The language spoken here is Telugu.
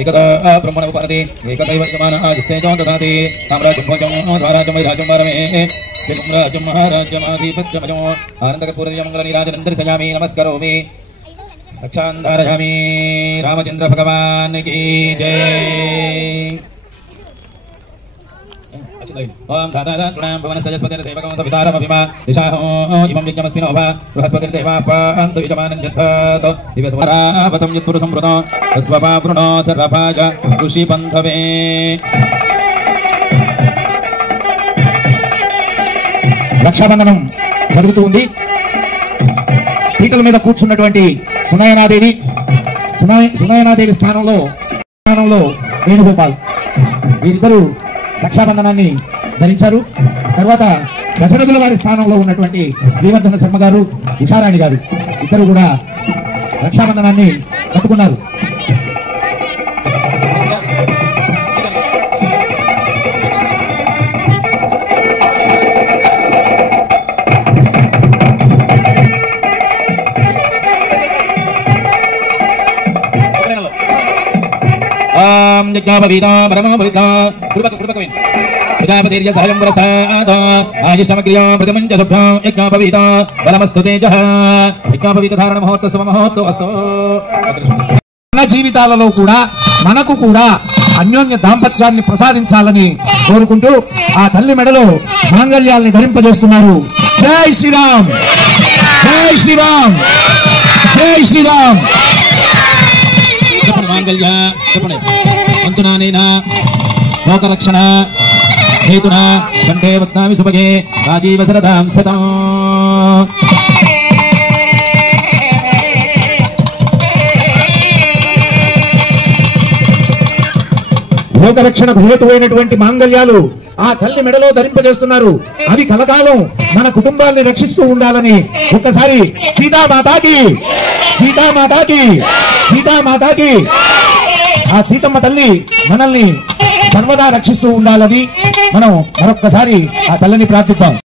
एकदा ब्रह्मण उपरति एकदैव समान आदिस्तेजो ददाति साम्राज्यं भोजं स्वराज्यं वैराज्यं वरमे राज्यं महाराज्यमाधिपत्यमजो आनन्दकपूर्णमङ्गलनीराजनन्दर्शयामि नमस्करोमि रक्षां धारयामि रामचंद्र भगवान की जय। ओम धातादात्मनां भवनसजस्पतिर्देवकमसवितारमभिमा दिशाहो इमं यज्ञमस्मिनो भा बृहस्पतिर्देवापान्तु यजमानं यद्धातो दिव्यसमरावतं यत्पुरुषं वृतो स्वपावृणो सर्वभाज ऋषिबन्धवे। రక్షాబంధనం జరుగుతూ ఉంది. పీటల మీద కూర్చున్నటువంటి సునయనాదేవి స్థానంలో వేణుగోపాల్ వీరిద్దరూ రక్షాబంధనాన్ని ధరించారు. తర్వాత దశరథుల వారి స్థానంలో ఉన్నటువంటి శ్రీవర్ధన శర్మ గారు, ఉషారాణి గారు ఇద్దరు కూడా రక్షాబంధనాన్ని కట్టుకున్నారు. यज्ञापवीता परमोपविता कृपकविन् प्रजापतिर्य सहजं पुरस्तात् आयुष्टमग्र्यां प्रथमं च शुभ्रां यज्ञापवीता बलमस्तु तेजः यज्ञापवीतधारण महोत्सव సమమహోత్తు అస్తు. మన జీవితాలలో కూడా మనకు కూడా అన్యోన్య దాంపత్యాన్ని ప్రసాదించాలని కోరుకుంటూ ఆ తల్లి మెడలో మాంగళ్యాల్ని ధరింపజేస్తున్నారు. జై శ్రీరామ్, జై శ్రీరామ్, జై శ్రీరామ్. మాంగళ్య అంతునానేన లోకరక్షణ హేతునా కంఠే వత్నామి సుభగే రాజీవ శరదాం శతం. లోకరక్షణకు హేతువైనటువంటి మాంగళ్యాలు ఆ తల్లి మెడలో ధరింపజేస్తున్నారు. అవి కలకాలం మన కుటుంబాన్ని రక్షిస్తూ ఉండాలని ఒక్కసారి సీతామాతాకి సీతామాతాకి సీతామాతాకి ఆ సీతమ్మ తల్లి మనల్ని సర్వదా రక్షిస్తూ ఉండాలని మనం మరొక్కసారి ఆ తల్లిని ప్రార్థిద్దాం.